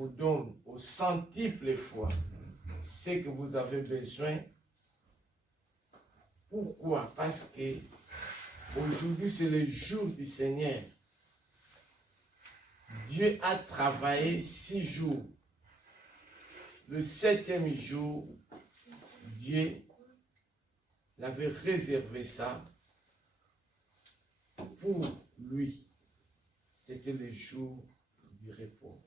vous donne au centuple fois ce que vous avez besoin. Pourquoi? Parce que aujourd'hui, c'est le jour du Seigneur. Dieu a travaillé 6 jours. Le 7e jour, Dieu l'avait réservé ça pour lui. C'était le jour du repos.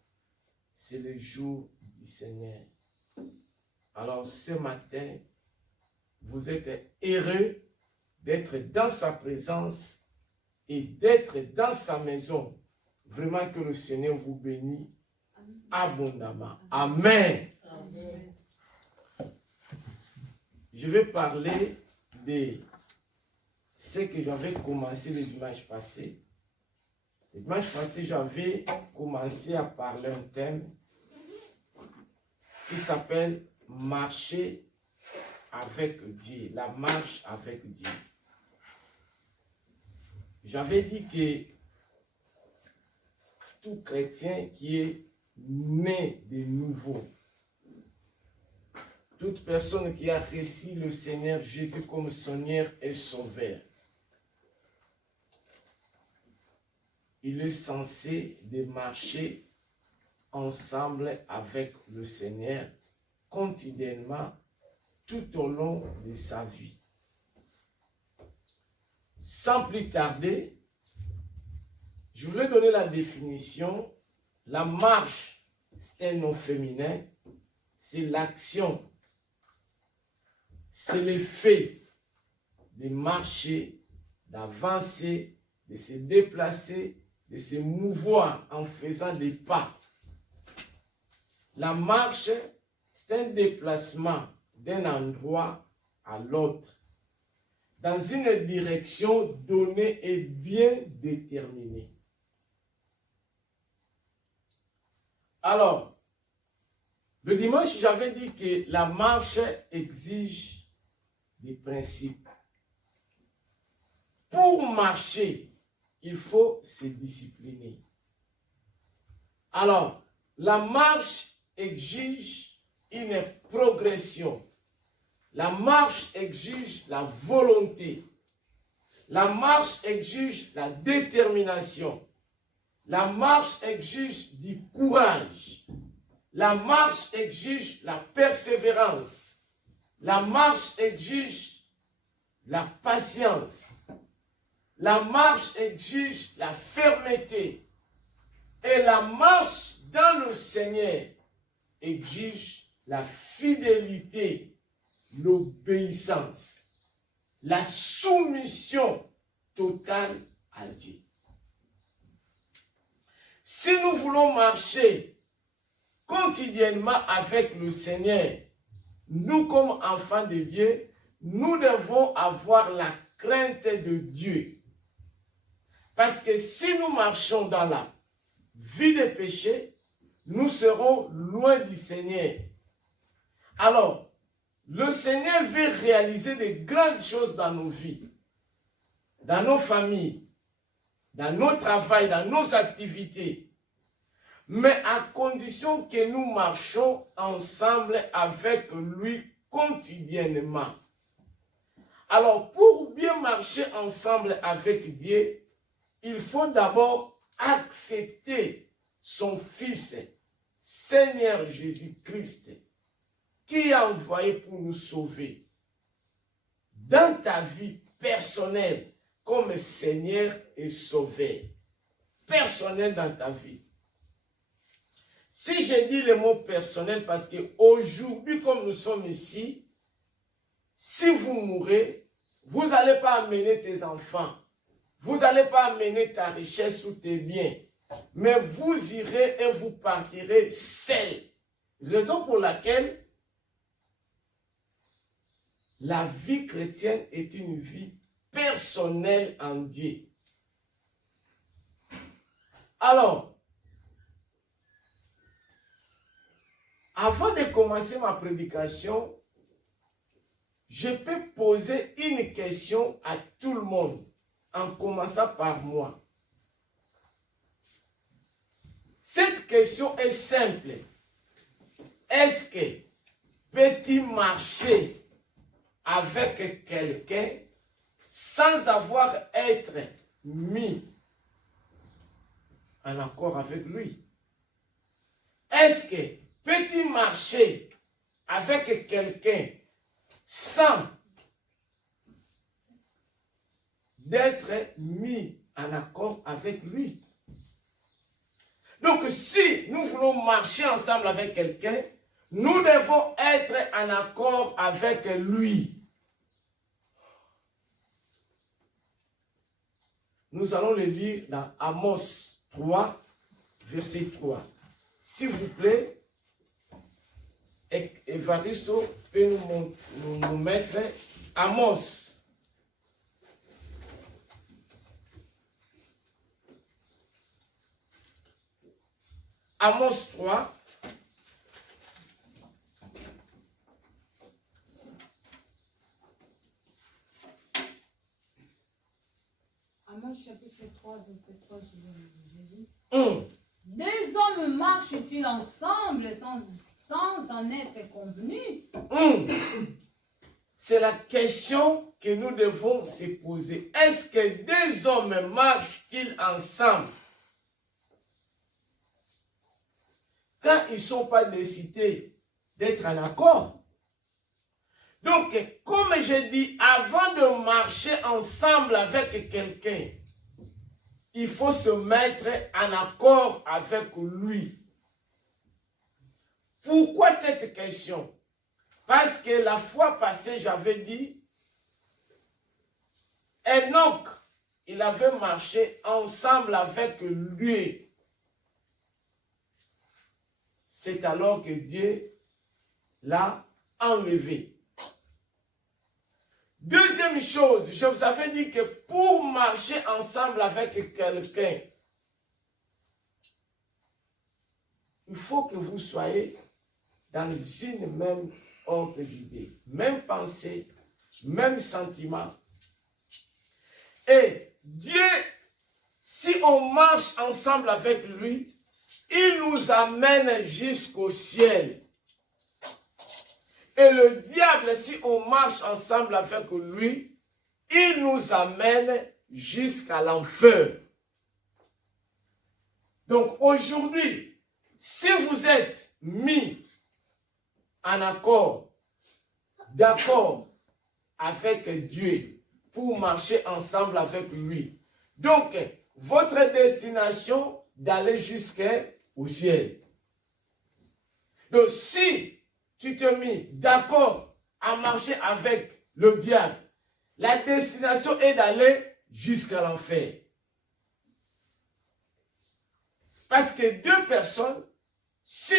C'est le jour du Seigneur. Alors ce matin, vous êtes heureux d'être dans sa présence et d'être dans sa maison. Vraiment que le Seigneur vous bénisse abondamment. Amen. Amen. Je vais parler de ce que j'avais commencé le dimanche passé. Le dimanche passé, j'avais commencé à parler un thème qui s'appelle « Marcher avec Dieu », la marche avec Dieu. J'avais dit que tout chrétien qui est né de nouveau, toute personne qui a reçu le Seigneur Jésus comme Seigneur et Sauveur, il est censé de marcher ensemble avec le Seigneur quotidiennement tout au long de sa vie. Sans plus tarder, je voulais donner la définition. La marche, c'est un nom féminin, c'est l'action, c'est le fait de marcher, d'avancer, de se déplacer, de se mouvoir en faisant des pas. La marche, c'est un déplacement d'un endroit à l'autre, dans une direction donnée et bien déterminée. Alors, le dimanche, j'avais dit que la marche exige des principes. Pour marcher, il faut se discipliner. Alors, la marche exige une progression. La marche exige la volonté. La marche exige la détermination. La marche exige du courage. La marche exige la persévérance. La marche exige la patience. La marche exige la fermeté. Et la marche dans le Seigneur exige la fidélité, l'obéissance, la soumission totale à Dieu. Si nous voulons marcher quotidiennement avec le Seigneur, nous comme enfants de Dieu, nous devons avoir la crainte de Dieu. Parce que si nous marchons dans la vie de péché, nous serons loin du Seigneur. Alors, le Seigneur veut réaliser de grandes choses dans nos vies, dans nos familles, dans nos travails, dans nos activités, mais à condition que nous marchons ensemble avec lui quotidiennement. Alors, pour bien marcher ensemble avec Dieu, il faut d'abord accepter son Fils, Seigneur Jésus-Christ, qui est envoyé pour nous sauver. Dans ta vie personnelle, comme Seigneur et Sauveur. Personnel dans ta vie. Si je dis le mot personnel, parce qu'aujourd'hui, comme nous sommes ici, si vous mourrez, vous n'allez pas amener tes enfants. Vous n'allez pas amener ta richesse ou tes biens. Mais vous irez et vous partirez seul. Raison pour laquelle la vie chrétienne est une vie personnelle en Dieu. Alors, avant de commencer ma prédication, je peux poser une question à tout le monde, en commençant par moi. Cette question est simple. Est-ce que peux-tu marcher avec quelqu'un sans avoir être mis en accord avec lui? Est-ce que peux-tu marcher avec quelqu'un sans d'être mis en accord avec lui? Donc, si nous voulons marcher ensemble avec quelqu'un, nous devons être en accord avec lui. Nous allons le lire dans Amos 3, verset 3. S'il vous plaît, Evaristo peut nous mettre Amos. Amos 3. Amos chapitre 3, verset 3, je vais lire Jésus. 1. Deux hommes marchent-ils ensemble sans en être convenus? C'est la question que nous devons se poser. Est-ce que deux hommes marchent-ils ensemble quand ils ne sont pas décidés d'être en accord? Donc, comme je dis, avant de marcher ensemble avec quelqu'un, il faut se mettre en accord avec lui. Pourquoi cette question? Parce que la fois passée, j'avais dit, Enoch, il avait marché ensemble avec lui. C'est alors que Dieu l'a enlevé. Deuxième chose, je vous avais dit que pour marcher ensemble avec quelqu'un, il faut que vous soyez dans une même ordre d'idée, même pensée, même sentiment. Et Dieu, si on marche ensemble avec lui, il nous amène jusqu'au ciel. Et le diable, si on marche ensemble avec lui, il nous amène jusqu'à l'enfer. Donc aujourd'hui, si vous êtes mis en accord, d'accord avec Dieu pour marcher ensemble avec lui, donc votre destination d'aller jusqu'au ciel. Donc si tu te mis d'accord à marcher avec le diable, la destination est d'aller jusqu'à l'enfer. Parce que deux personnes, si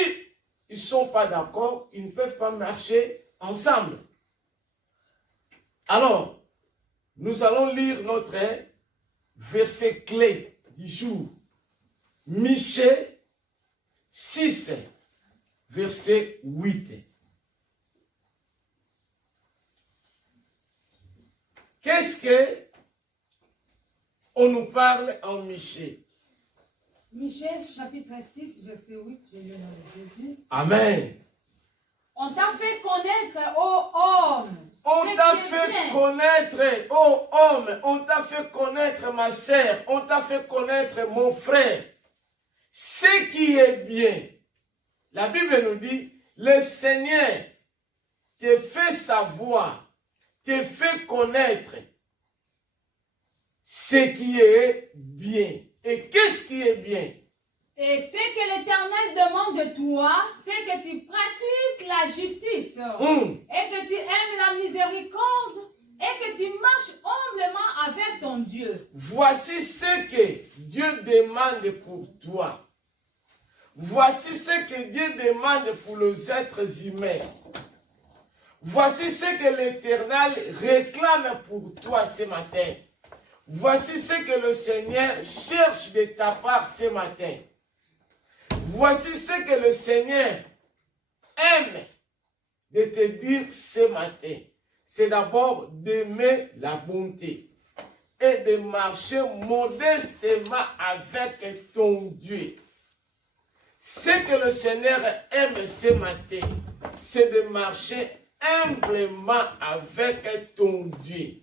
ils ne sont pas d'accord, ils ne peuvent pas marcher ensemble. Alors, nous allons lire notre verset clé du jour. Michée 6, verset 8. Qu'est-ce que on nous parle en Michée? Michée chapitre 6, verset 8, je lis dans Jésus. Amen. On t'a fait connaître, ô homme. On t'a fait connaître, ô homme, on t'a fait connaître ma sœur, on t'a fait connaître mon frère. Ce qui est bien. La Bible nous dit, le Seigneur te fait savoir, te fait connaître ce qui est bien. Et qu'est-ce qui est bien? Et ce que l'Éternel demande de toi, c'est que tu pratiques la justice, et que tu aimes la miséricorde, et que tu marches humblement avec ton Dieu. Voici ce que Dieu demande pour toi. Voici ce que Dieu demande pour les êtres humains. Voici ce que l'Éternel réclame pour toi ce matin. Voici ce que le Seigneur cherche de ta part ce matin. Voici ce que le Seigneur aime de te dire ce matin. C'est d'abord d'aimer la bonté et de marcher modestement avec ton Dieu. Ce que le Seigneur aime ce matin, c'est de marcher humblement avec ton Dieu.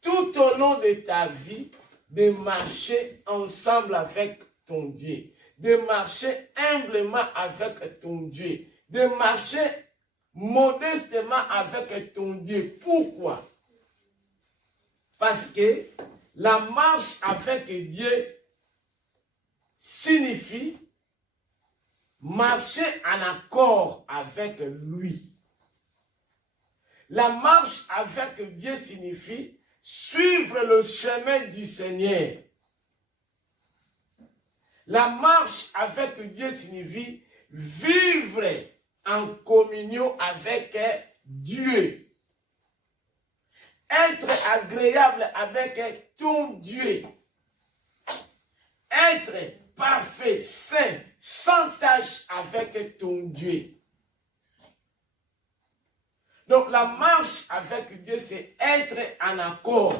Tout au long de ta vie, de marcher ensemble avec ton Dieu. De marcher humblement avec ton Dieu. De marcher modestement avec ton Dieu. Pourquoi? Parce que la marche avec Dieu signifie marcher en accord avec lui. La marche avec Dieu signifie suivre le chemin du Seigneur. La marche avec Dieu signifie vivre en communion avec Dieu. Être agréable avec ton Dieu. Être parfait, saint, sans tache avec ton Dieu. Donc la marche avec Dieu, c'est être en accord,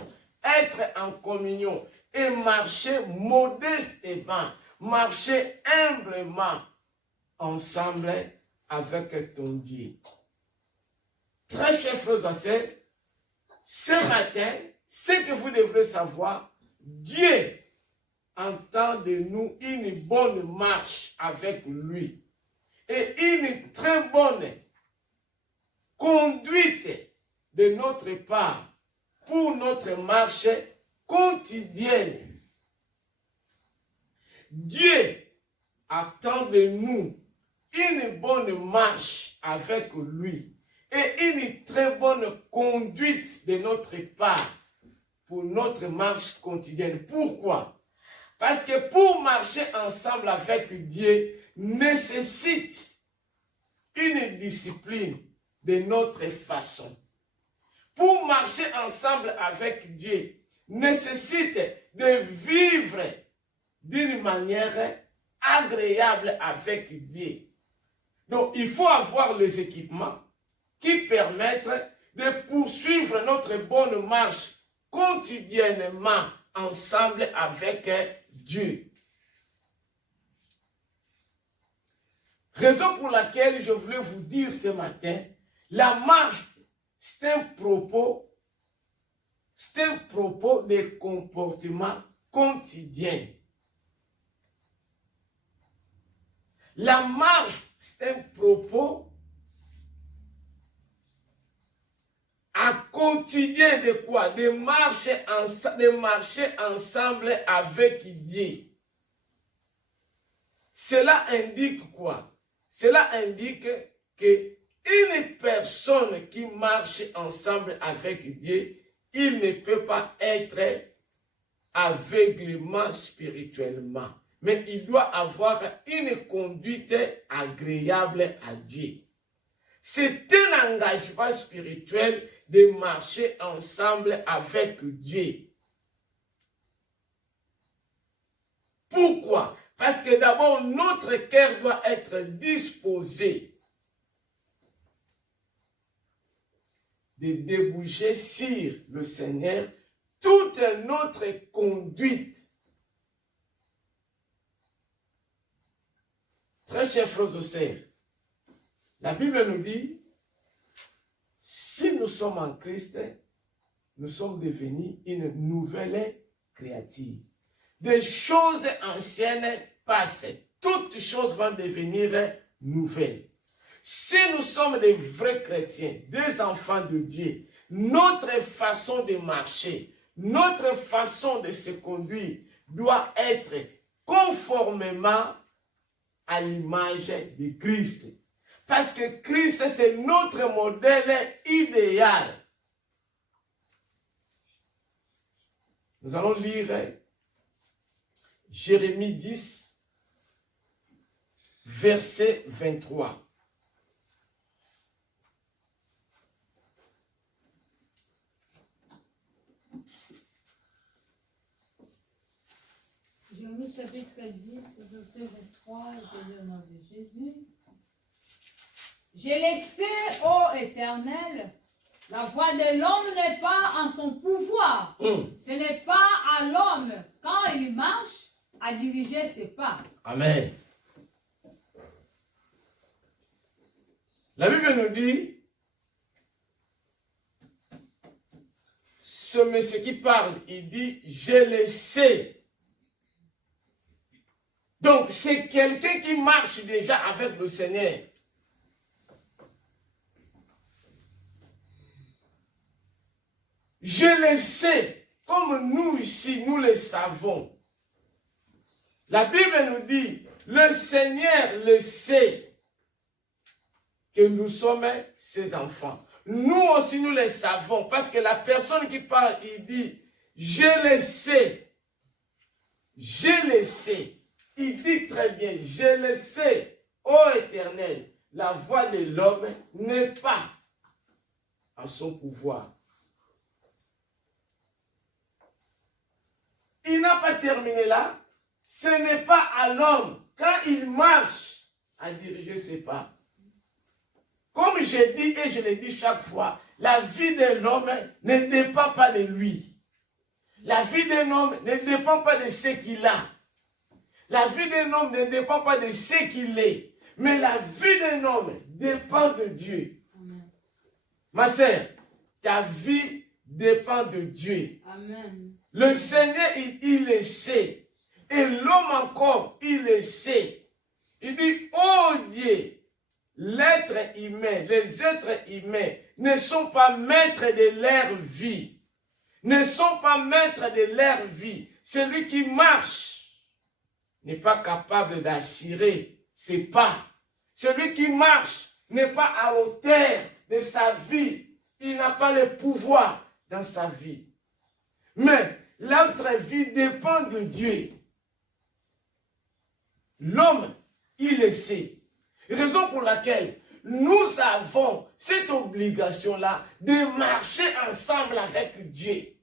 être en communion et marcher modestement, marcher humblement ensemble avec ton Dieu. Très chers frères et sœurs, ce matin, ce que vous devrez savoir, Dieu entend de nous une bonne marche avec lui et une très bonne conduite de notre part pour notre marche quotidienne. Dieu attend de nous une bonne marche avec lui et une très bonne conduite de notre part pour notre marche quotidienne. Pourquoi? Parce que pour marcher ensemble avec Dieu nécessite une discipline de notre façon. Pour marcher ensemble avec Dieu nécessite de vivre d'une manière agréable avec Dieu. Donc, il faut avoir les équipements qui permettent de poursuivre notre bonne marche quotidiennement ensemble avec Dieu. Raison pour laquelle je voulais vous dire ce matin, la marche, c'est un propos de comportement quotidien. La marche, c'est un propos à quotidien de quoi? De marcher ensemble avec Dieu. Cela indique quoi? Cela indique que une personne qui marche ensemble avec Dieu, il ne peut pas être aveuglément spirituellement. Mais il doit avoir une conduite agréable à Dieu. C'est un engagement spirituel de marcher ensemble avec Dieu. Pourquoi? Parce que d'abord, notre cœur doit être disposé de déboucher sur le Seigneur toute notre conduite. Très chers frères et sœurs, la Bible nous dit, si nous sommes en Christ, nous sommes devenus une nouvelle créature. Des choses anciennes passent. Toutes choses vont devenir nouvelles. Si nous sommes des vrais chrétiens, des enfants de Dieu, notre façon de marcher, notre façon de se conduire doit être conformément à l'image de Christ. Parce que Christ, c'est notre modèle idéal. Nous allons lire Jérémie 10, verset 23. Jérémie chapitre 10, verset 23, j'ai lu au nom de Jésus. J'ai laissé, ô Éternel, la voix de l'homme n'est pas en son pouvoir. Ce n'est pas à l'homme, quand il marche, à diriger ses pas. Amen. La Bible nous dit, ce monsieur qui parle, il dit, je le sais. Donc, c'est quelqu'un qui marche déjà avec le Seigneur. Je le sais, comme nous ici, nous le savons. La Bible nous dit, le Seigneur le sait que nous sommes ses enfants. Nous aussi, nous le savons, parce que la personne qui parle, il dit, je le sais. Je le sais. Il dit très bien, je le sais, ô Éternel, la voix de l'homme n'est pas à son pouvoir. Il n'a pas terminé là. Ce n'est pas à l'homme, quand il marche, à diriger ses pas. Comme je dis et je le dis chaque fois, la vie de l'homme ne dépend pas de lui. La vie d'un homme ne dépend pas de ce qu'il a. La vie d'un homme ne dépend pas de ce qu'il est. Mais la vie d'un homme dépend de Dieu. Amen. Ma sœur, ta vie dépend de Dieu. Amen. Le Seigneur, il le sait. Et l'homme encore, il le sait. Il dit, oh Dieu, l'être humain, les êtres humains ne sont pas maîtres de leur vie. Ne sont pas maîtres de leur vie. Celui qui marche n'est pas capable d'assurer ses pas. Celui qui marche n'est pas à hauteur de sa vie. Il n'a pas le pouvoir dans sa vie. Mais l'autre vie dépend de Dieu. L'homme, il le sait. Raison pour laquelle nous avons cette obligation-là de marcher ensemble avec Dieu.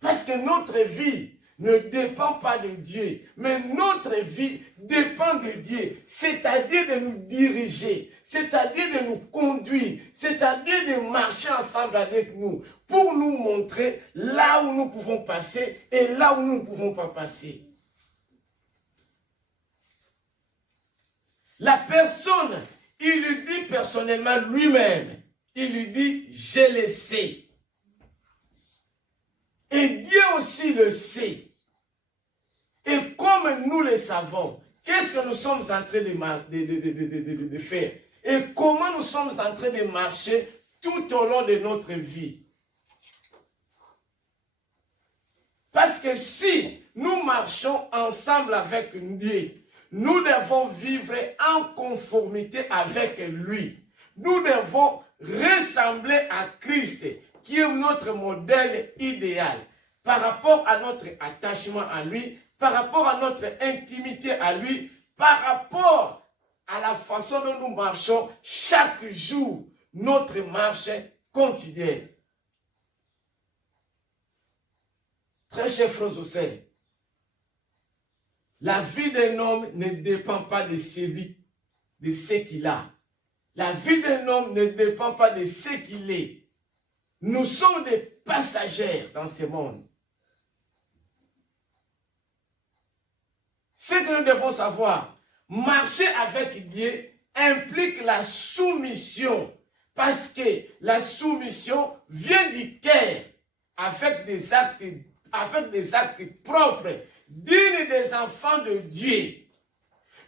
Parce que notre vie ne dépend pas de Dieu, mais notre vie dépend de Dieu, c'est-à-dire de nous diriger, c'est-à-dire de nous conduire, c'est-à-dire de marcher ensemble avec nous, pour nous montrer là où nous pouvons passer et là où nous ne pouvons pas passer. La personne, il lui dit personnellement lui-même, il lui dit, je le sais. Et Dieu aussi le sait. Et comme nous le savons, qu'est-ce que nous sommes en train de faire? Et comment nous sommes en train de marcher tout au long de notre vie? Parce que si nous marchons ensemble avec Dieu, nous devons vivre en conformité avec lui. Nous devons ressembler à Christ, qui est notre modèle idéal, par rapport à notre attachement à lui, par rapport à notre intimité à lui, par rapport à la façon dont nous marchons chaque jour, notre marche quotidienne. Très chers frères et sœurs, la vie d'un homme ne dépend pas de celui, de ce qu'il a. La vie d'un homme ne dépend pas de ce qu'il est. Nous sommes des passagers dans ce monde. Ce que nous devons savoir, marcher avec Dieu implique la soumission. Parce que la soumission vient du cœur avec des actes propres, dignes des enfants de Dieu.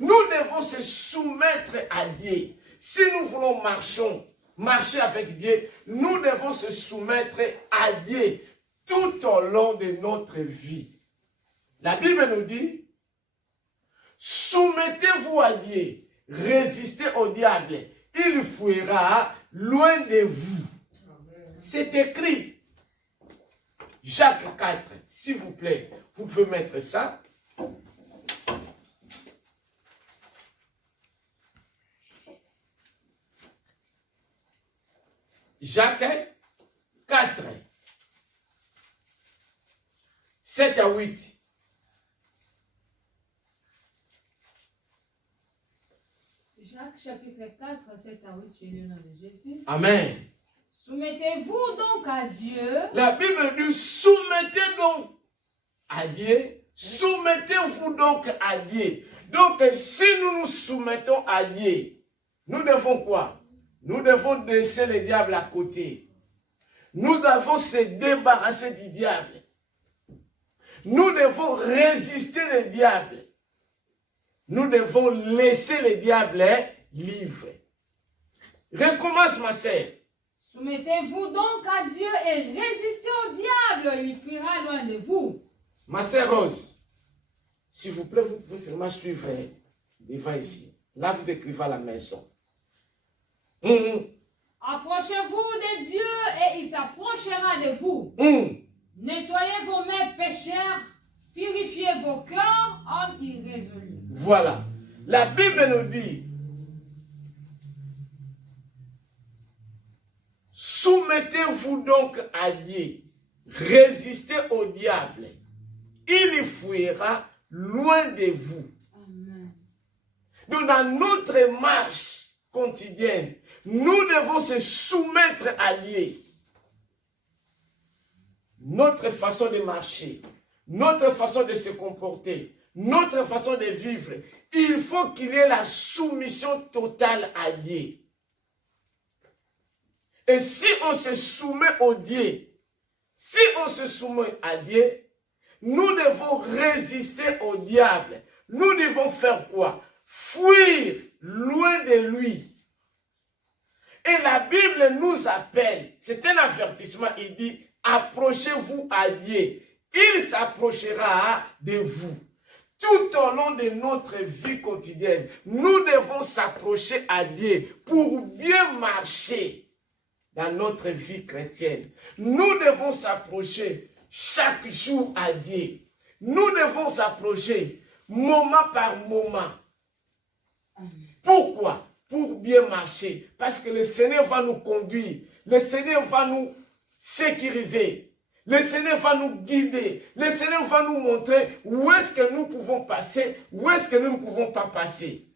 Nous devons se soumettre à Dieu. Si nous voulons marcher avec Dieu, nous devons se soumettre à Dieu tout au long de notre vie. La Bible nous dit, soumettez-vous à Dieu, résistez au diable, il fuira loin de vous. C'est écrit. Jacques 4, s'il vous plaît, vous pouvez mettre ça. Jacques 4, 7 à 8. Jacques chapitre 4, 7 à 8, je lis le nom de Jésus. Amen. Soumettez-vous donc à Dieu. La Bible dit, soumettez donc à Dieu. Soumettez-vous donc à Dieu. Donc, si nous nous soumettons à Dieu, nous devons quoi? Nous devons laisser le diable à côté. Nous devons se débarrasser du diable. Nous devons résister le diable. Nous devons laisser le diable libre. Recommence, ma sœur. Soumettez-vous donc à Dieu et résistez au diable, il fuira loin de vous. Ma sœur Rose, s'il vous plaît, vous pouvez seulement suivre devant ici. Là, vous écrivez à la maison. Approchez-vous de Dieu et il s'approchera de vous. Nettoyez vos mains pécheurs, purifiez vos cœurs, hommes irrésolus. Voilà. La Bible nous dit, soumettez-vous donc à Dieu, résistez au diable, il fuira loin de vous. Amen. Donc dans notre marche quotidienne, nous devons se soumettre à Dieu. Notre façon de marcher, notre façon de se comporter, notre façon de vivre, il faut qu'il y ait la soumission totale à Dieu. Et si on se soumet au Dieu, si on se soumet à Dieu, nous devons résister au diable. Nous devons faire quoi? Fuir loin de lui. Et la Bible nous appelle, c'est un avertissement, il dit, approchez-vous à Dieu. Il s'approchera de vous. Tout au long de notre vie quotidienne, nous devons s'approcher à Dieu pour bien marcher dans notre vie chrétienne. Nous devons s'approcher chaque jour à Dieu. Nous devons s'approcher moment par moment. Pourquoi? Pour bien marcher. Parce que le Seigneur va nous conduire. Le Seigneur va nous sécuriser. Le Seigneur va nous guider. Le Seigneur va nous montrer où est-ce que nous pouvons passer, où est-ce que nous ne pouvons pas passer.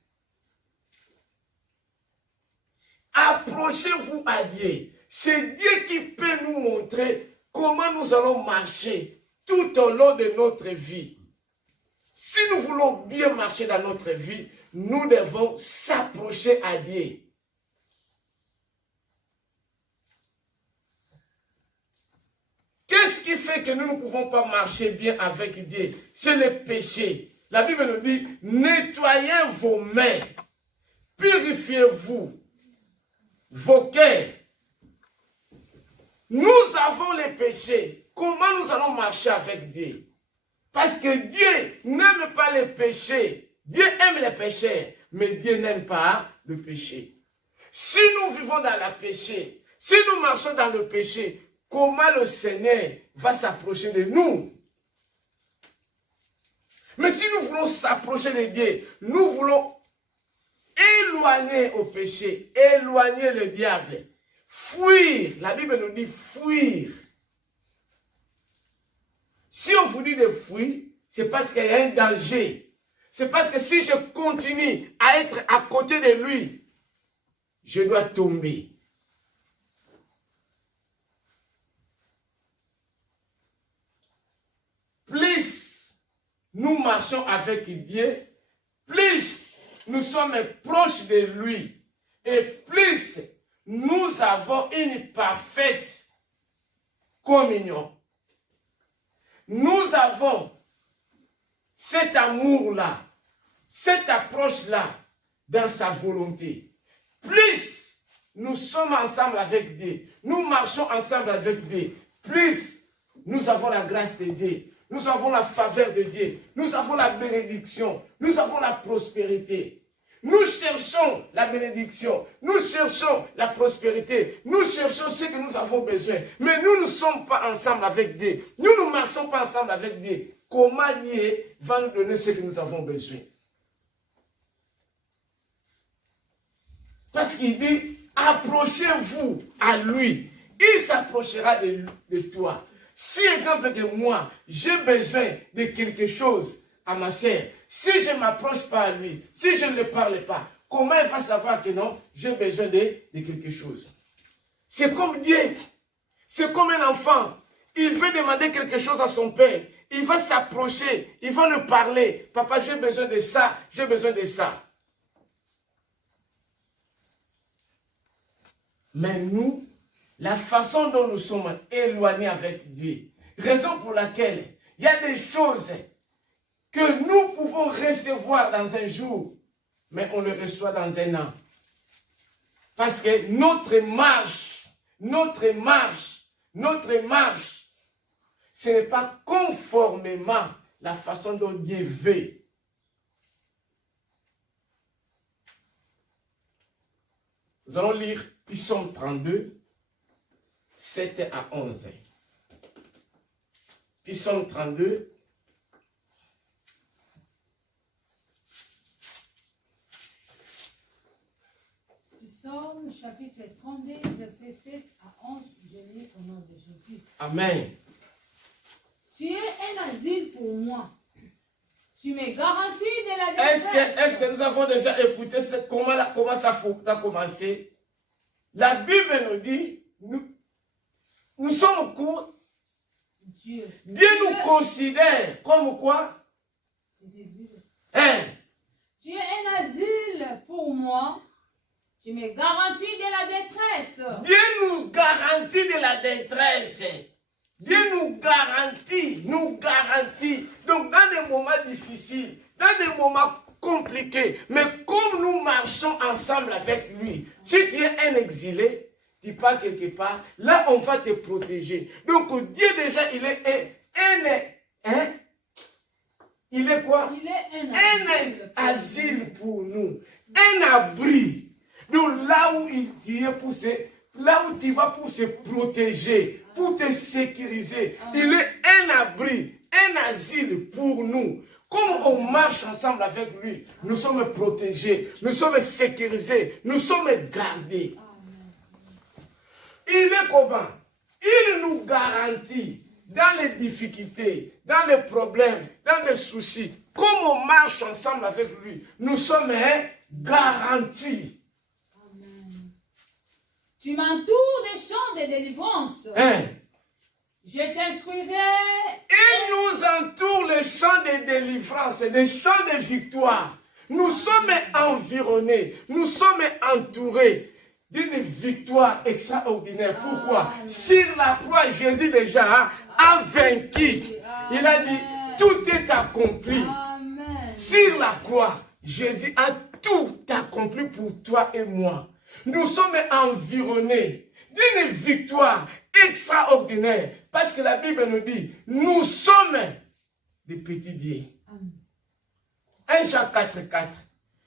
Approchez-vous à Dieu. C'est Dieu qui peut nous montrer comment nous allons marcher tout au long de notre vie. Si nous voulons bien marcher dans notre vie, nous devons s'approcher à Dieu. Qu'est-ce qui fait que nous ne pouvons pas marcher bien avec Dieu? C'est le péché. La Bible nous dit, nettoyez vos mains, purifiez-vous, vos cœurs. Nous avons les péchés. Comment nous allons marcher avec Dieu? Parce que Dieu n'aime pas les péchés. Dieu aime les pécheurs, mais Dieu n'aime pas le péché. Si nous vivons dans le péché, si nous marchons dans le péché, comment le Seigneur va s'approcher de nous? Mais si nous voulons s'approcher de Dieu, nous voulons éloigner au péché, éloigner le diable, fuir. La Bible nous dit fuir. Si on vous dit de fuir, c'est parce qu'il y a un danger. C'est parce que si je continue à être à côté de lui, je dois tomber. Plus nous marchons avec Dieu, plus nous sommes proches de lui et plus nous avons une parfaite communion. Nous avons cet amour-là, cette approche-là dans sa volonté. Plus nous sommes ensemble avec Dieu, nous marchons ensemble avec Dieu, plus nous avons la grâce de Dieu, nous avons la faveur de Dieu, nous avons la bénédiction, nous avons la prospérité. Nous cherchons la bénédiction, nous cherchons la prospérité, nous cherchons ce que nous avons besoin. Mais nous ne sommes pas ensemble avec Dieu, nous ne marchons pas ensemble avec Dieu. Comment Dieu va nous donner ce que nous avons besoin? Parce qu'il dit, approchez-vous à lui. Il s'approchera de toi. Si, exemple que moi, j'ai besoin de quelque chose à ma sœur, si je ne m'approche pas à lui, si je ne le parle pas, comment il va savoir que non, j'ai besoin de quelque chose? C'est comme Dieu. C'est comme un enfant. Il veut demander quelque chose à son père. Il va s'approcher. Il va le parler. Papa, j'ai besoin de ça. J'ai besoin de ça. Mais nous, la façon dont nous sommes éloignés avec Dieu, raison pour laquelle il y a des choses que nous pouvons recevoir dans un jour, mais on le reçoit dans un an. Parce que notre marche, ce n'est pas conformément la façon dont Dieu veut. Nous allons lire Psaume 32, 7 à 11. Psaume 32. Psaume chapitre 32, verset 7 à 11. Je lis au nom de Jésus. Amen. Tu es un asile pour moi. Tu me garantis de la détresse. Est-ce que nous avons déjà écouté comment ça a commencé? La Bible nous dit, nous sommes quoi? Dieu nous considère comme quoi? Hein? Tu es un asile pour moi. Tu me garantis de la détresse. Dieu nous garantit de la détresse. Dieu nous garantit. Donc dans des moments difficiles, dans des moments compliqués, mais comme nous marchons ensemble avec lui, si tu es un exilé, tu pars quelque part, là on va te protéger. Donc Dieu déjà, il est quoi? Il est un asile pour nous, un abri. Donc là où là où tu vas pour se protéger, pour te sécuriser, il est un abri, un asile pour nous. Comme on marche ensemble avec lui, nous sommes protégés, nous sommes sécurisés, nous sommes gardés. Il est comment? Il nous garantit dans les difficultés, dans les problèmes, dans les soucis. Comme on marche ensemble avec lui, nous sommes garantis. Tu m'entoures des champs de délivrance. Je t'instruirai. Il nous entoure les champs de délivrance, des champs de victoire. Nous sommes environnés, nous sommes entourés d'une victoire extraordinaire. Pourquoi? Sur la croix, Jésus déjà a vaincu. Il a dit, tout est accompli. Amen. Sur la croix, Jésus a tout accompli pour toi et moi. Nous sommes environnés d'une victoire extraordinaire. Parce que la Bible nous dit, nous sommes des petits dieux. 1 Jean 4,4.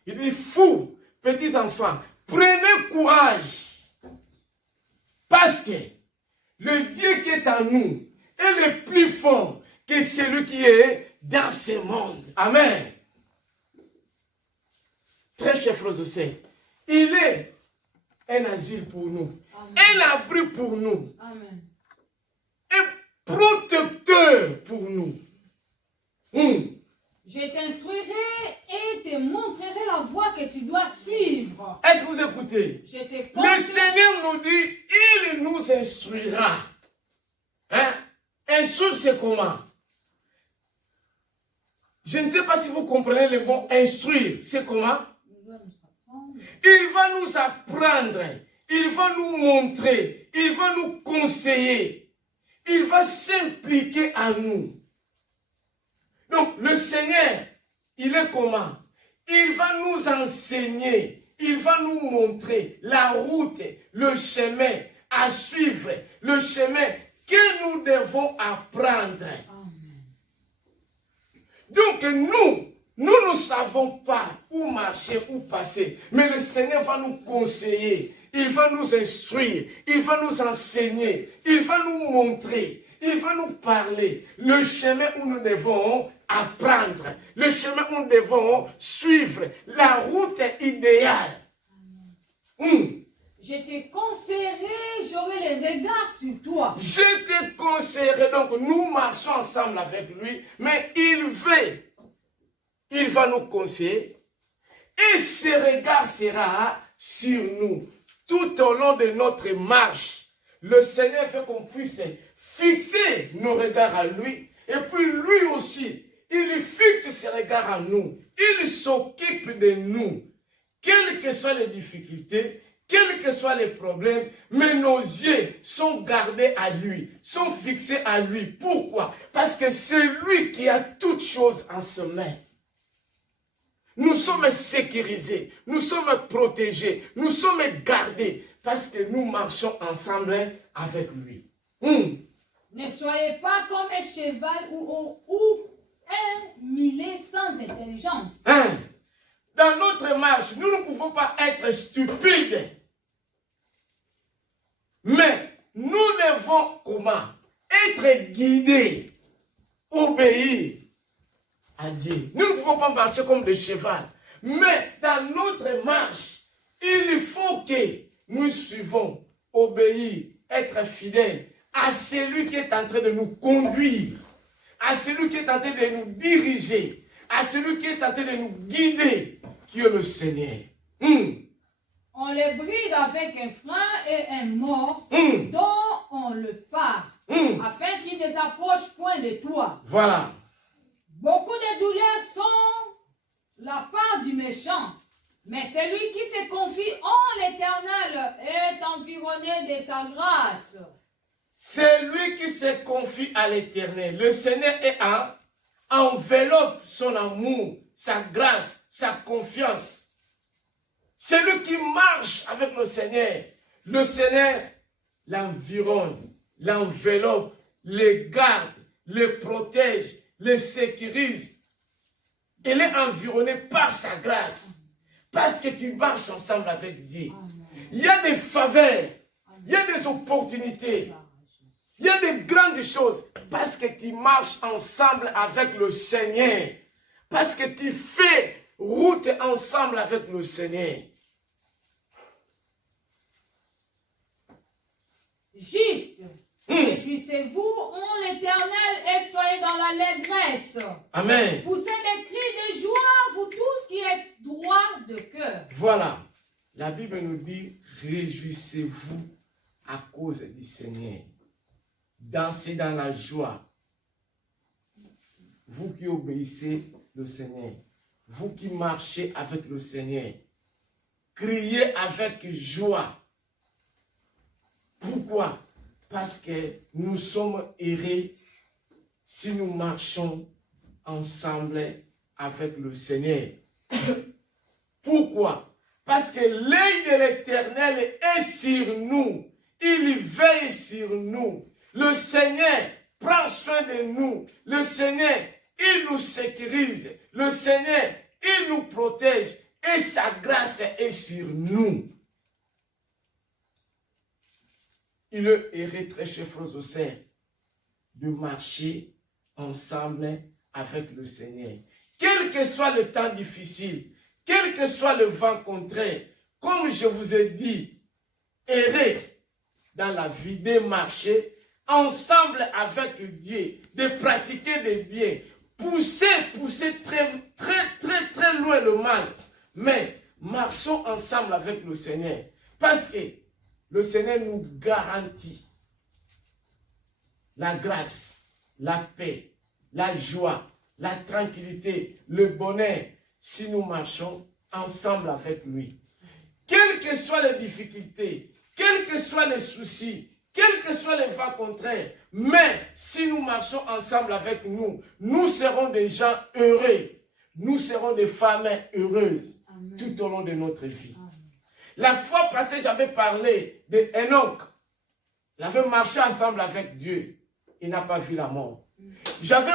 Il dit, fou, petits enfants, prenez courage. Parce que le Dieu qui est en nous est le plus fort que celui qui est dans ce monde. Amen. Très chers frères et sœurs, il est un asile pour nous. Amen. Un abri pour nous. Amen. Un protecteur pour nous. Je t'instruirai et te montrerai la voie que tu dois suivre. Est-ce que vous écoutez? Le Seigneur nous dit, il nous instruira. Hein? Instruire, c'est comment? Je ne sais pas si vous comprenez le mot instruire. C'est comment? Il va nous apprendre, il va nous montrer, il va nous conseiller, il va s'impliquer à nous. Donc le Seigneur, il est comment? Il va nous enseigner, il va nous montrer la route, le chemin à suivre, le chemin que nous devons apprendre. Donc nous ne savons pas où marcher, où passer. Mais le Seigneur va nous conseiller. Il va nous instruire. Il va nous enseigner. Il va nous montrer. Il va nous parler. Le chemin où nous devons apprendre. Le chemin où nous devons suivre. La route idéale. Je te conseillerai, j'aurai le regard sur toi. Je te conseillerai. Donc nous marchons ensemble avec lui. Mais il va nous conseiller et ce regard sera sur nous tout au long de notre marche. Le Seigneur fait qu'on puisse fixer nos regards à lui et puis lui aussi, il fixe ses regards à nous. Il s'occupe de nous. Quelles que soient les difficultés, quelles que soient les problèmes, mais nos yeux sont gardés à lui, sont fixés à lui. Pourquoi? Parce que c'est lui qui a toutes choses en ses mains. Nous sommes sécurisés, nous sommes protégés, nous sommes gardés parce que nous marchons ensemble avec lui. Ne soyez pas comme un cheval ou un mulet sans intelligence. Dans notre marche, nous ne pouvons pas être stupides. Mais nous devons comment? Être guidés, obéir à Dieu. Nous ne pouvons pas marcher comme des chevaux. Mais dans notre marche, il faut que nous suivons, obéir, être fidèles à celui qui est en train de nous conduire, à celui qui est en train de nous diriger, à celui qui est en train de nous guider, qui est le Seigneur. On les bride avec un frein et un mort dont on le part, afin qu'il ne s'approche point de toi. Voilà. Beaucoup de douleurs sont la part du méchant, mais celui qui se confie en l'Éternel est environné de sa grâce. Celui qui se confie à l'Éternel, le Seigneur est enveloppe son amour, sa grâce, sa confiance. Celui qui marche avec le Seigneur l'environne, l'enveloppe, le garde, le protège, le sécurise. Il est environné par sa grâce. Parce que tu marches ensemble avec Dieu. Il y a des faveurs, il y a des opportunités, il y a des grandes choses. Parce que tu marches ensemble avec le Seigneur. Parce que tu fais route ensemble avec le Seigneur. Juste. Réjouissez-vous en l'Éternel et soyez dans l'allégresse. Amen. Poussez des cris de joie, vous tous qui êtes droits de cœur. Voilà. La Bible nous dit, réjouissez-vous à cause du Seigneur. Dansez dans la joie. Vous qui obéissez le Seigneur. Vous qui marchez avec le Seigneur. Criez avec joie. Pourquoi? Parce que nous sommes heureux si nous marchons ensemble avec le Seigneur. Pourquoi? Parce que l'œil de l'Éternel est sur nous. Il veille sur nous. Le Seigneur prend soin de nous. Le Seigneur, il nous sécurise. Le Seigneur, il nous protège. Et sa grâce est sur nous. Il est heureux, très chers frères et sœurs, de marcher ensemble avec le Seigneur. Quel que soit le temps difficile, quel que soit le vent contraire, comme je vous ai dit, heureux dans la vie, de marcher ensemble avec Dieu, de pratiquer des biens, pousser très loin le mal. Mais marchons ensemble avec le Seigneur. Parce que le Seigneur nous garantit la grâce, la paix, la joie, la tranquillité, le bonheur, si nous marchons ensemble avec lui. Quelles que soient les difficultés, quels que soient les soucis, quels que soient les vents contraires, mais si nous marchons ensemble avec nous, nous serons des gens heureux. Nous serons des femmes heureuses. Amen. Tout au long de notre vie. Amen. La fois passée, j'avais parlé d'Enoch. Il avait marché ensemble avec Dieu. Il n'a pas vu la mort. J'avais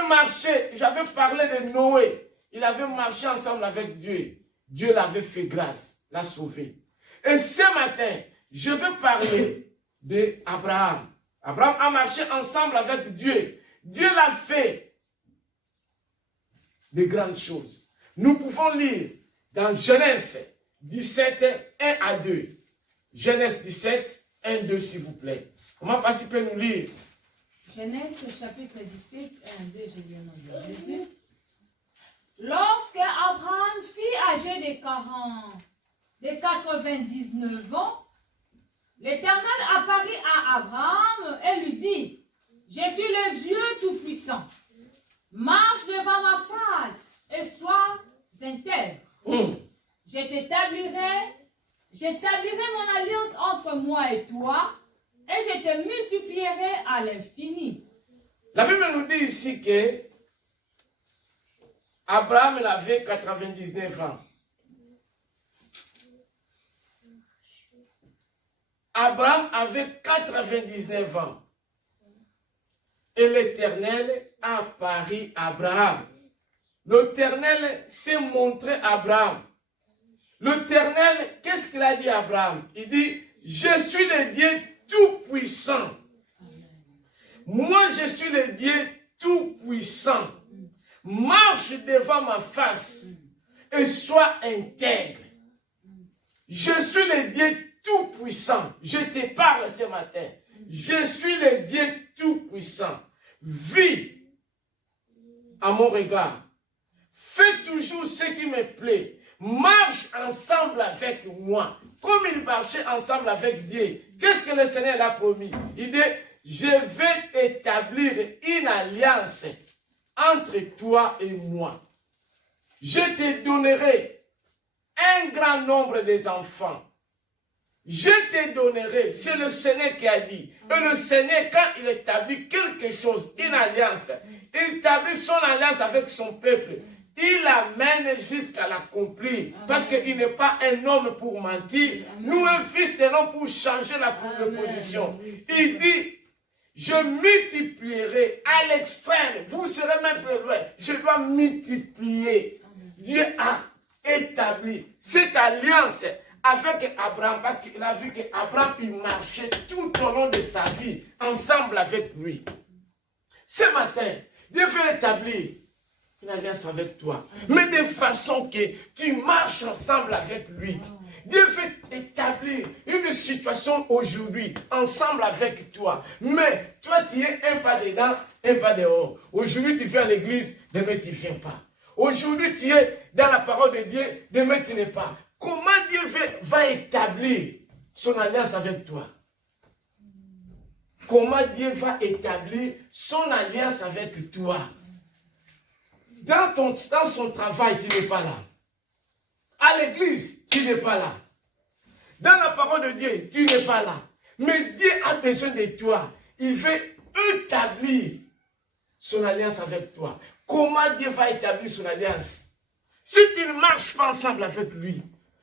parlé de Noé. Il avait marché ensemble avec Dieu. Dieu l'avait fait grâce, l'a sauvé. Et ce matin, je veux parler d'Abraham. Abraham a marché ensemble avec Dieu. Dieu l'a fait de grandes choses. Nous pouvons lire dans Genèse 17, 1 à 2. Genèse 17, 1, 2, s'il vous plaît. Comment participer nous lire? Genèse chapitre 17, 1, 2, je lis au nom de Jésus. Lorsque Abraham fut âgé de 99 ans, l'Éternel apparut à Abraham et lui dit, « Je suis le Dieu Tout-Puissant. Marche devant ma face et sois intègre. Je t'établirai j'établirai mon alliance entre moi et toi, et je te multiplierai à l'infini. La Bible nous dit ici que Abraham avait 99 ans. Abraham avait 99 ans. Et l'Éternel a apparu à Abraham. L'Éternel s'est montré à Abraham. L'Éternel, qu'est-ce qu'il a dit à Abraham? Il dit, je suis le Dieu tout-puissant. Moi, je suis le Dieu tout-puissant. Marche devant ma face et sois intègre. Je suis le Dieu tout-puissant. Je te parle ce matin. Je suis le Dieu tout-puissant. Vis à mon regard. Fais toujours ce qui me plaît. Marche ensemble avec moi. Comme il marchait ensemble avec Dieu. Qu'est-ce que le Seigneur a promis? Il dit, je vais établir une alliance entre toi et moi. Je te donnerai un grand nombre d'enfants. Je te donnerai, c'est le Seigneur qui a dit. Et le Seigneur, quand il établit quelque chose, une alliance, il établit son alliance avec son peuple. Il l'amène jusqu'à l'accomplir. Parce qu'il n'est pas un homme pour mentir, nous un fils de l'homme pour changer la position. Il dit, je multiplierai à l'extrême. Vous serez même plus loin. Je dois multiplier. Dieu a établi cette alliance avec Abraham, parce qu'il a vu qu'Abraham, il marchait tout au long de sa vie, ensemble avec lui. Ce matin, Dieu veut établir une alliance avec toi, mais de façon que tu marches ensemble avec lui. Dieu veut établir une situation aujourd'hui, ensemble avec toi. Mais toi, tu es un pas dedans, un pas dehors. Aujourd'hui, tu viens à l'église, demain, tu ne viens pas. Aujourd'hui, tu es dans la parole de Dieu, demain, tu n'es pas. Comment Dieu va établir son alliance avec toi? Comment Dieu va établir son alliance avec toi? Dans son travail, tu n'es pas là. À l'église, tu n'es pas là. Dans la parole de Dieu, tu n'es pas là. Mais Dieu a besoin de toi. Il veut établir son alliance avec toi. Comment Dieu va établir son alliance? Si tu ne marches pas ensemble avec lui,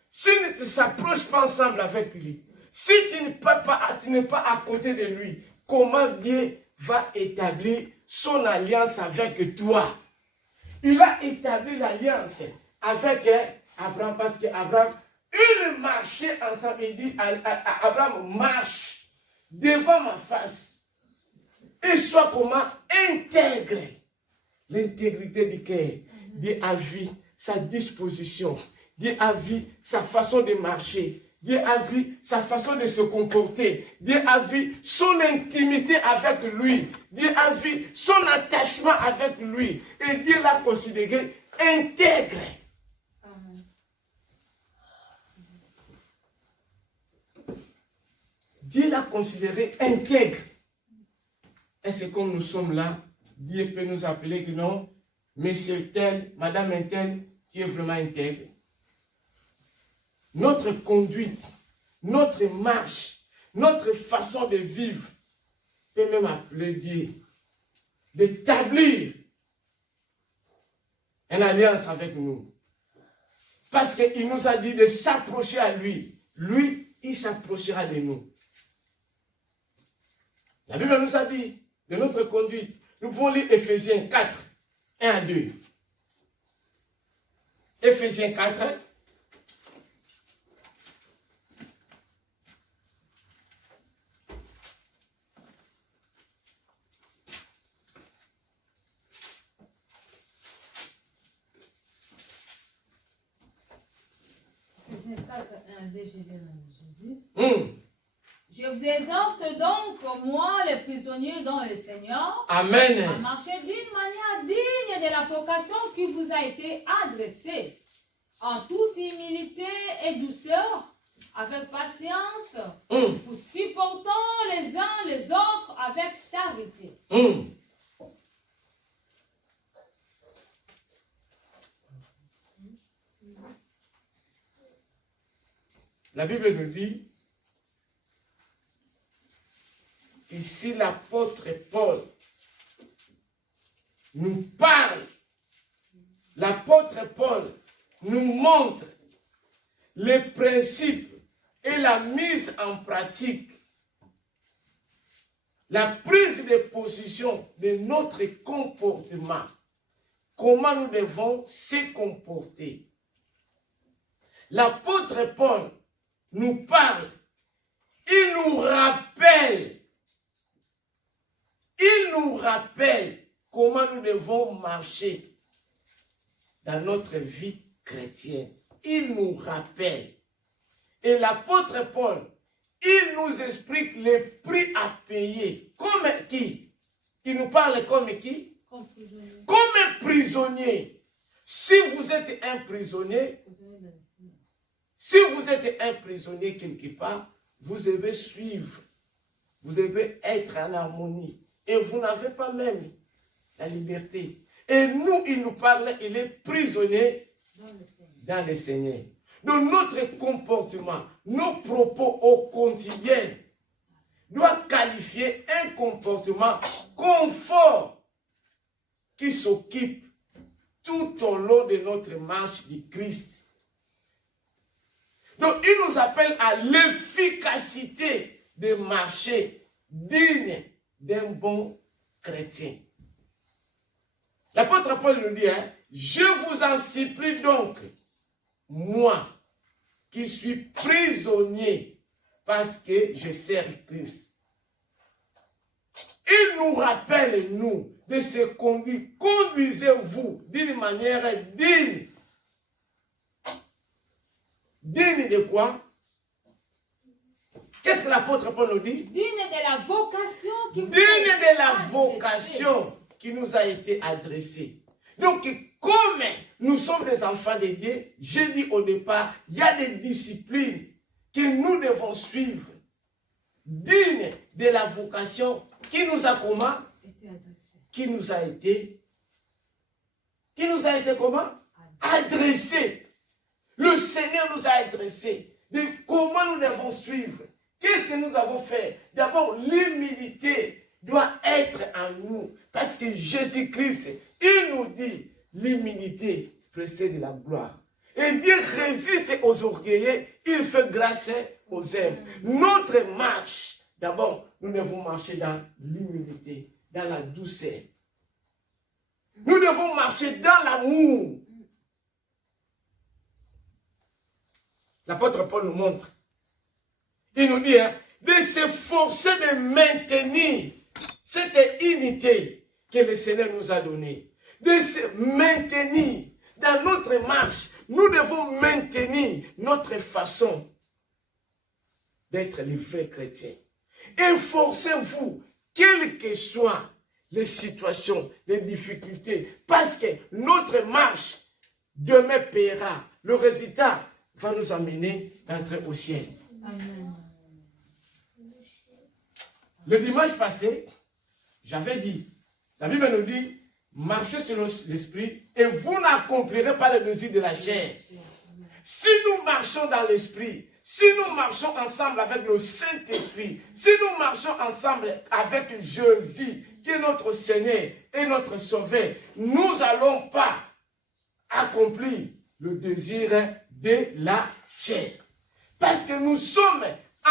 si tu ne te s'approches pas ensemble avec lui, si tu n'es pas à côté de lui, comment Dieu va établir son alliance avec toi? Il a établi l'alliance avec Abraham, parce qu'Abraham, il marchait ensemble. Il dit, Abraham, marche devant ma face et sois comment? Intègre. L'intégrité du cœur. Dieu a vu sa disposition. Dieu a vu sa façon de marcher. Dieu a vu sa façon de se comporter. Dieu a vu son intimité avec lui. Dieu a vu son attachement avec lui. Et Dieu l'a considéré intègre. Dieu l'a considéré intègre. Et c'est comme nous sommes là, Dieu peut nous appeler que non, monsieur tel, madame tel, qui est vraiment intègre. Notre conduite, notre marche, notre façon de vivre peut même appeler Dieu d'établir une alliance avec nous. Parce qu'il nous a dit de s'approcher à lui. Lui, il s'approchera de nous. La Bible nous a dit de notre conduite. Nous pouvons lire Ephésiens 4, 1 à 2. Ephésiens 4. Je vous exhorte donc, moi, les prisonniers dans le Seigneur, Amen, à marcher d'une manière digne de la vocation qui vous a été adressée, en toute humilité et douceur, avec patience, vous supportant les uns les autres avec charité. La Bible nous dit, ici l'apôtre Paul nous parle, l'apôtre Paul nous montre les principes et la mise en pratique, la prise de position de notre comportement, comment nous devons se comporter. L'apôtre Paul nous parle, il nous rappelle comment nous devons marcher dans notre vie chrétienne. Il nous rappelle. Et l'apôtre Paul, il nous explique les prix à payer. Comme qui? Il nous parle comme qui? Comme un prisonnier. Si vous êtes un prisonnier, quelque part, vous devez suivre. Vous devez être en harmonie. Et vous n'avez pas même la liberté. Et nous, il nous parle, il est prisonnier dans le Seigneur. Donc notre comportement, nos propos au quotidien doivent qualifier un comportement confort qui s'occupe tout au long de notre marche du Christ. Donc il nous appelle à l'efficacité de marcher digne d'un bon chrétien. L'apôtre Paul nous dit, je vous en supplie donc, moi, qui suis prisonnier parce que je sers Christ. Il nous rappelle, nous, de se conduire. Conduisez-vous d'une manière digne. Digne de quoi? Qu'est-ce que l'apôtre Paul nous dit? Digne de la vocation qui vous digne de la vocation qui nous a été adressée. Donc, comme nous sommes des enfants de Dieu, j'ai dit au départ, il y a des disciplines que nous devons suivre, dignes de la vocation qui nous a comment? Qui nous a été comment? Adressée. Le Seigneur nous a adressé de comment nous devons suivre. Qu'est-ce que nous avons fait? D'abord, l'humilité doit être en nous. Parce que Jésus-Christ, il nous dit, l'humilité précède la gloire. Et Dieu résiste aux orgueilleux, il fait grâce aux humbles. Notre marche, d'abord, nous devons marcher dans l'humilité, dans la douceur. Nous devons marcher dans l'amour. L'apôtre Paul nous montre. Il nous dit de s'efforcer de maintenir cette unité que le Seigneur nous a donnée. De se maintenir dans notre marche. Nous devons maintenir notre façon d'être les vrais chrétiens. Efforcez-vous, quelles que soient les situations, les difficultés, parce que notre marche demain paiera. Le résultat va nous amener d'entrer au ciel. Amen. Le dimanche passé, j'avais dit, la Bible nous dit, marchez selon l'esprit et vous n'accomplirez pas les désirs de la chair. Si nous marchons dans l'esprit, si nous marchons ensemble avec le Saint-Esprit, si nous marchons ensemble avec Jésus, qui est notre Seigneur et notre Sauveur, nous n'allons pas accomplir le désir de la chair. Parce que nous sommes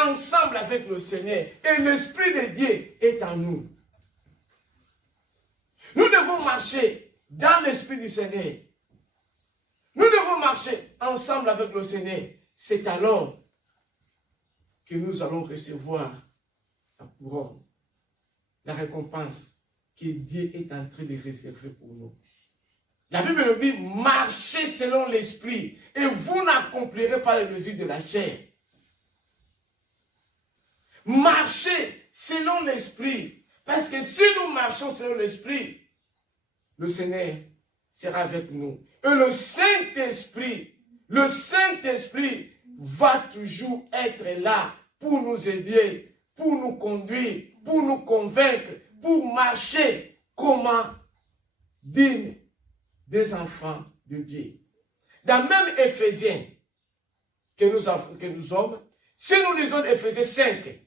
ensemble avec le Seigneur et l'Esprit de Dieu est en nous. Nous devons marcher dans l'Esprit du Seigneur. Nous devons marcher ensemble avec le Seigneur. C'est alors que nous allons recevoir la couronne, la récompense que Dieu est en train de réserver pour nous. La Bible nous dit, marchez selon l'Esprit et vous n'accomplirez pas les désirs de la chair. Marchez selon l'Esprit. Parce que si nous marchons selon l'Esprit, le Seigneur sera avec nous. Et le Saint-Esprit va toujours être là pour nous aider, pour nous conduire, pour nous convaincre, pour marcher comment dignes des enfants de Dieu. Dans même Éphésiens, que nous sommes, si nous lisons Éphésiens 5,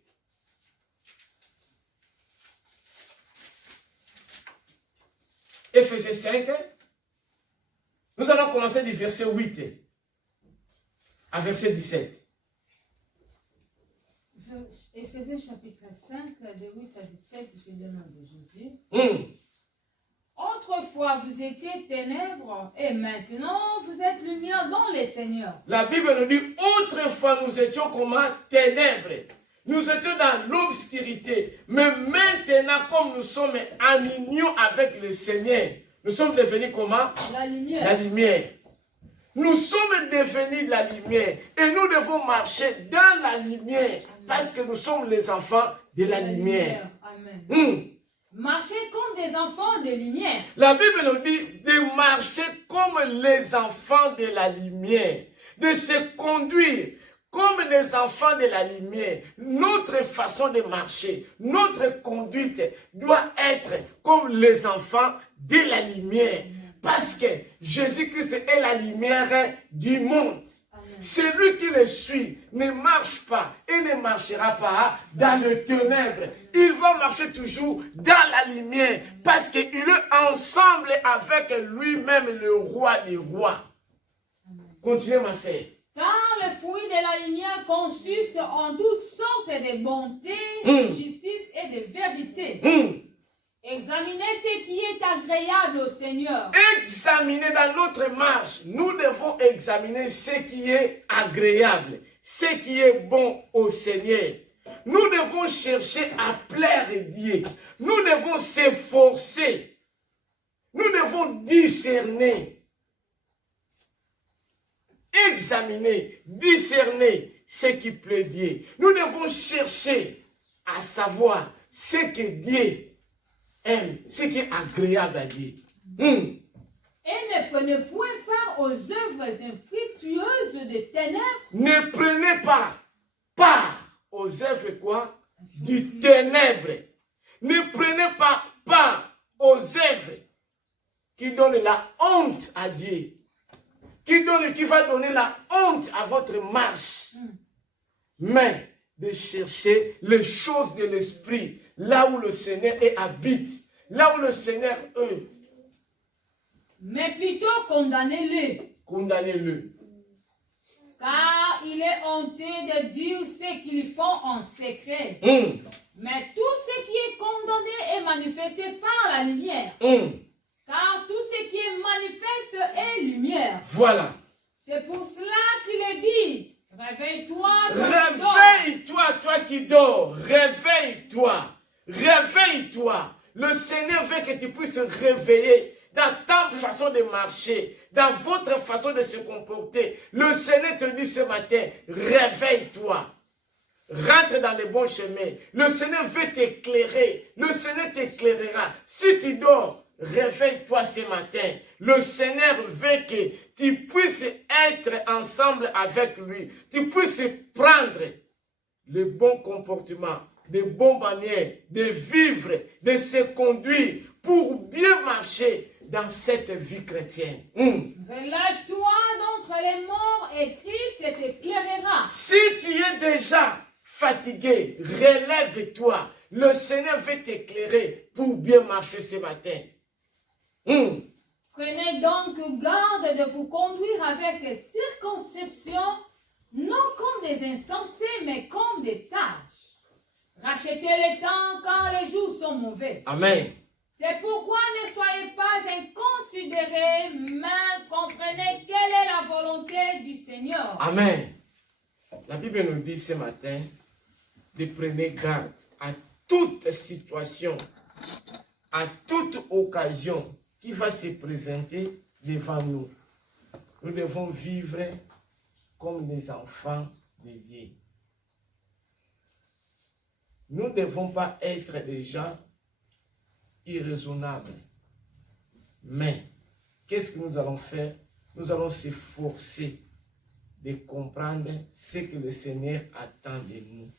Éphésiens 5, nous allons commencer du verset 8 à verset 17. Éphésiens chapitre 5, de 8 à 17, je demande de Jésus. Autrefois, vous étiez ténèbres et maintenant, vous êtes lumière dans le Seigneur. La Bible nous dit, autrefois, nous étions comme ténèbres. Nous étions dans l'obscurité. Mais maintenant, comme nous sommes en union avec le Seigneur, nous sommes devenus comment? La lumière. La lumière. Nous sommes devenus la lumière. Et nous devons marcher dans la lumière. Amen. Parce que nous sommes les enfants de la lumière. Amen. Marcher comme des enfants de lumière. La Bible nous dit de marcher comme les enfants de la lumière. De se conduire comme les enfants de la lumière. Notre façon de marcher, notre conduite doit être comme les enfants de la lumière. Parce que Jésus-Christ est la lumière du monde. Celui qui le suit ne marche pas et ne marchera pas dans les ténèbres. Il va marcher toujours dans la lumière parce qu'il est ensemble avec lui-même le roi des rois. Continuez ma sœur. Car le fruit de la lumière consiste en toutes sortes de bonté, de justice et de vérité. Examinez ce qui est agréable au Seigneur. Examinez dans notre marche. Nous devons examiner ce qui est agréable, ce qui est bon au Seigneur. Nous devons chercher à plaire Dieu. Nous devons s'efforcer. Nous devons discerner. Examiner, discerner ce qui plaît Dieu. Nous devons chercher à savoir ce que Dieu aime, ce qui est agréable à Dieu. Et ne prenez point part aux œuvres infructueuses de ténèbres. Ne prenez pas part aux œuvres quoi? Du ténèbre. Ne prenez pas part aux œuvres qui donnent la honte à Dieu. Qui va donner la honte à votre marche. Mais de chercher les choses de l'esprit, là où le Seigneur habite, là où le Seigneur est. Mais plutôt condamnez-le. Condamnez-le. Car il est honteux de dire ce qu'ils font en secret. Mais tout ce qui est condamné est manifesté par la lumière. Car tout ce qui est manifeste est lumière. Voilà. C'est pour cela qu'il est dit, réveille-toi. Réveille-toi, toi qui dors. Réveille-toi. Réveille-toi. Le Seigneur veut que tu puisses réveiller dans ta façon de marcher, dans votre façon de se comporter. Le Seigneur te dit ce matin, réveille-toi. Rentre dans les bons chemins. Le Seigneur veut t'éclairer. Le Seigneur t'éclairera. Si tu dors, réveille-toi ce matin. Le Seigneur veut que tu puisses être ensemble avec lui. Tu puisses prendre le bon comportement, de bonnes manières, de vivre, de se conduire pour bien marcher dans cette vie chrétienne. Relève-toi d'entre les morts et Christ t'éclairera. Si tu es déjà fatigué, relève-toi. Le Seigneur veut t'éclairer pour bien marcher ce matin. Prenez donc garde de vous conduire avec circonspection, non comme des insensés, mais comme des sages. Rachetez le temps car les jours sont mauvais. Amen. C'est pourquoi ne soyez pas inconsidérés, mais comprenez quelle est la volonté du Seigneur. Amen. La Bible nous dit ce matin de prendre garde à toute situation, à toute occasion qui va se présenter devant nous. Nous devons vivre comme des enfants de Dieu. Nous ne devons pas être des gens irraisonnables. Mais, qu'est-ce que nous allons faire? Nous allons s'efforcer de comprendre ce que le Seigneur attend de nous.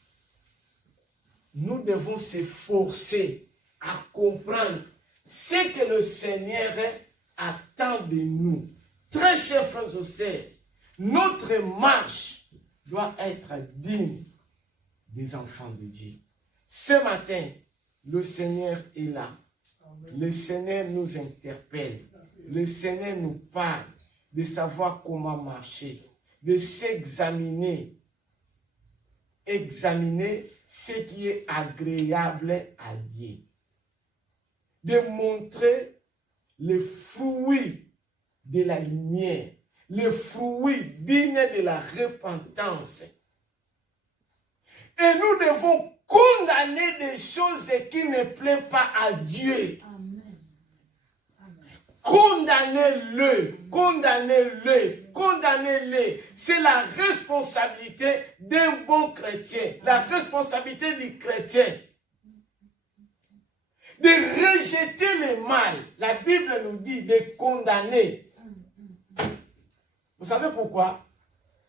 Nous devons s'efforcer à comprendre ce que le Seigneur attend de nous. Très chers frères et sœurs, notre marche doit être digne des enfants de Dieu. Ce matin, le Seigneur est là. Le Seigneur nous interpelle. Le Seigneur nous parle de savoir comment marcher, de s'examiner. Examiner ce qui est agréable à Dieu. De montrer les fruits de la lumière, les fruits dignes de la repentance. Et nous devons condamner des choses qui ne plaisent pas à Dieu. Condamnez-le, condamnez-le, condamnez-le. C'est la responsabilité d'un bon chrétien, la responsabilité du chrétien. De rejeter le mal. La Bible nous dit de condamner. Vous savez pourquoi?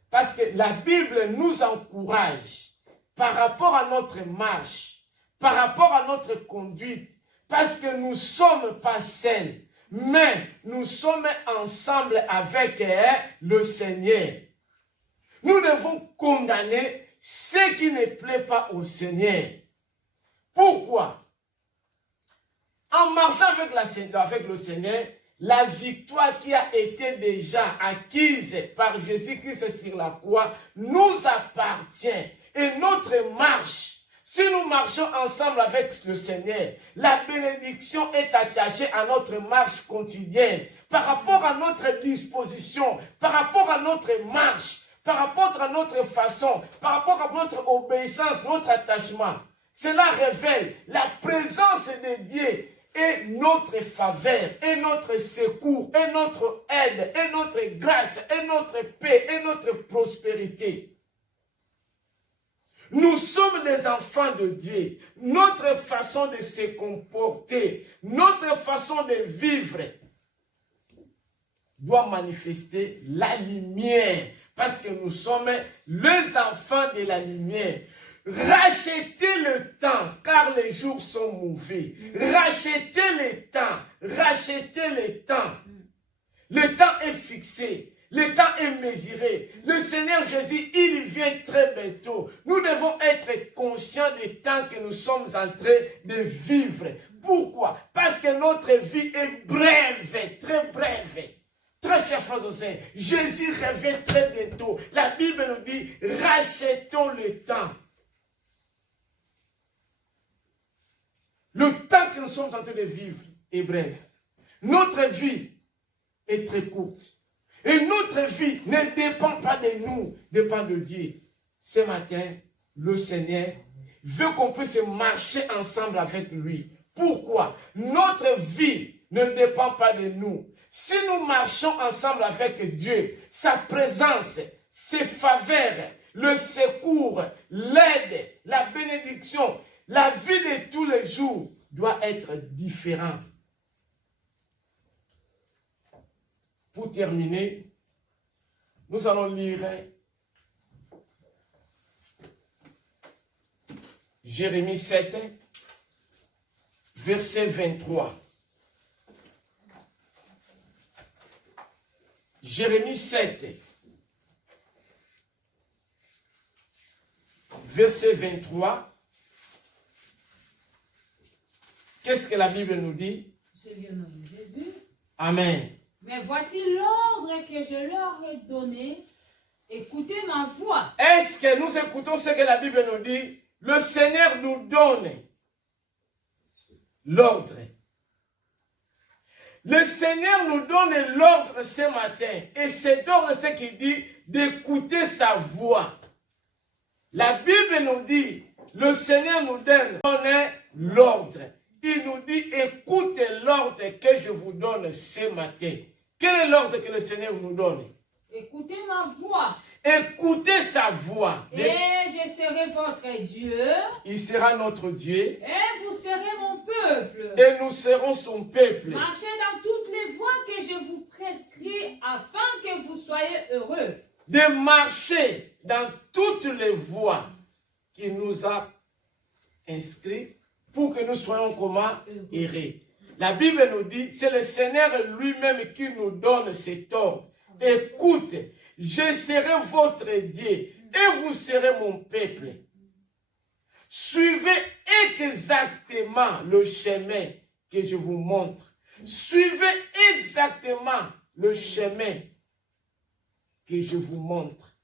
Parce que la Bible nous encourage par rapport à notre marche, par rapport à notre conduite, parce que nous ne sommes pas seuls, mais nous sommes ensemble avec le Seigneur. Nous devons condamner ce qui ne plaît pas au Seigneur. Pourquoi? En marchant avec le Seigneur, la victoire qui a été déjà acquise par Jésus-Christ sur la croix nous appartient. Et notre marche, si nous marchons ensemble avec le Seigneur, la bénédiction est attachée à notre marche quotidienne, par rapport à notre disposition, par rapport à notre marche, par rapport à notre façon, par rapport à notre obéissance, notre attachement. Cela révèle la présence de Dieu et notre faveur, et notre secours, et notre aide, et notre grâce, et notre paix, et notre prospérité. Nous sommes des enfants de Dieu. Notre façon de se comporter, notre façon de vivre doit manifester la lumière, parce que nous sommes les enfants de la lumière. Rachetez le temps, car les jours sont mauvais. Rachetez le temps, rachetez le temps. Le temps est fixé, le temps est mesuré. Le Seigneur Jésus, il vient très bientôt. Nous devons être conscients du temps que nous sommes en train de vivre. Pourquoi? Parce que notre vie est brève, très brève. Très chers frères et sœurs, Jésus revient très bientôt. La Bible nous dit, rachetons le temps. Le temps que nous sommes en train de vivre est bref. Notre vie est très courte. Et notre vie ne dépend pas de nous, dépend de Dieu. Ce matin, le Seigneur veut qu'on puisse marcher ensemble avec lui. Pourquoi? Notre vie ne dépend pas de nous. Si nous marchons ensemble avec Dieu, sa présence, ses faveurs, le secours, l'aide, la bénédiction, la vie de tous les jours doit être différente. Pour terminer, nous allons lire Jérémie 7, verset 23. Jérémie 7, verset 23. Qu'est-ce que la Bible nous dit? Je lis au nom de Jésus. Amen. Mais voici l'ordre que je leur ai donné. Écoutez ma voix. Est-ce que nous écoutons ce que la Bible nous dit? Le Seigneur nous donne l'ordre. Le Seigneur nous donne l'ordre ce matin. Et cet ordre, c'est qu'il dit d'écouter sa voix. La Bible nous dit, le Seigneur nous donne l'ordre. Il nous dit, écoutez l'ordre que je vous donne ce matin. Quel est l'ordre que le Seigneur nous donne? Écoutez ma voix. Écoutez sa voix. Et je serai votre Dieu. Il sera notre Dieu. Et vous serez mon peuple. Et nous serons son peuple. Marchez dans toutes les voies que je vous prescris afin que vous soyez heureux. De marcher dans toutes les voies qu'il nous a inscrites pour que nous soyons comment? Heureux. La Bible nous dit, c'est le Seigneur lui-même qui nous donne cet ordre. Écoute, je serai votre Dieu et vous serez mon peuple. Suivez exactement le chemin que je vous montre. Suivez exactement le chemin que je vous montre.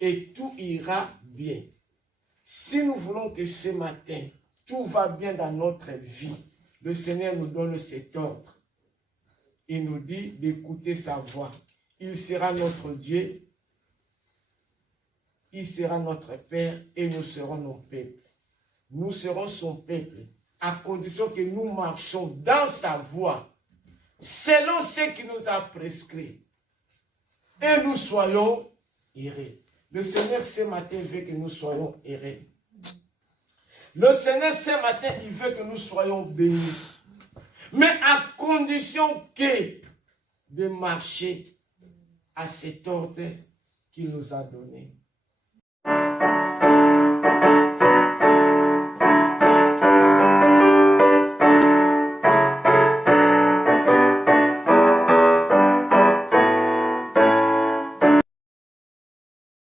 Et tout ira bien. Si nous voulons que ce matin, tout va bien dans notre vie, le Seigneur nous donne cet ordre. Il nous dit d'écouter sa voix. Il sera notre Dieu, il sera notre Père et nous serons nos peuples. Nous serons son peuple à condition que nous marchons dans sa voie, selon ce qu'il nous a prescrit. Et nous soyons heureux. Le Seigneur ce matin veut que nous soyons heureux. Le Seigneur ce matin, il veut que nous soyons bénis. Mais à condition que de marcher à cet ordre qu'il nous a donné.